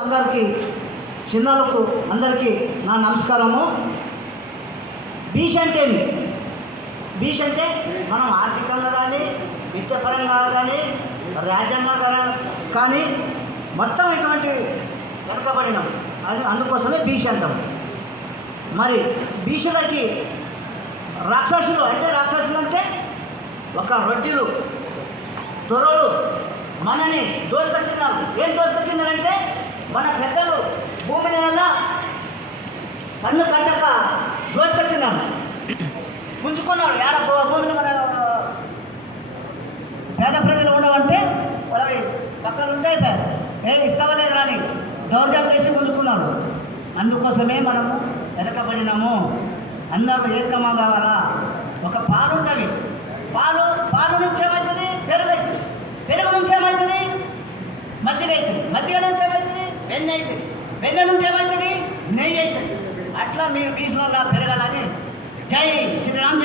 అందరికీ చిన్నలకు అందరికీ నా నమస్కారము. బీచ్ అంటే బీచ్ అంటే మనం ఆర్థికంగా కానీ విద్యాపరంగా కానీ రాజ్యాంగంగా కానీ మొత్తం ఇటువంటి వెనకబడినాం. అది అందుకోసమే బీచ్ అంటాం. మరి బీచ్లకి రాక్షసులు అంటే ఒక రొట్టెలు దొరలు మనని దోసుకొచ్చినారు. ఏం దోసుకొచ్చినారంటే మన పెద్దలు భూమిని వల్ల పన్ను కట్టక దోచుకొచ్చినాము, పుంజుకున్నాడు. ఏడ భూమిని మన పేద ప్రజలు ఉండవంటే వాళ్ళవి పక్కన ఉంటే ఇష్టవలేదు రాని దౌర్జన్యం చేసి పుంజుకున్నాడు. అందుకోసమే మనము వెనకబడినాము. అందరూ ఏకమా కావాలా. ఒక పాలు ఉంటుంది, పాలు నుంచి ఏమవుతుంది? పెరుగు అవుతుంది, పెరుగు నుంచి ఏమవుతుంది? మజ్జిగ అవుతుంది, మజ్జిగ నుంచి ఏమవుతుంది? వెన్న అవుతుంది, వెన్న నుంచి ఏమవుతుంది? నెయ్యి అవుతుంది. అట్లా మీరు బీచ్లో పెరగాలని జై శ్రీరామ్.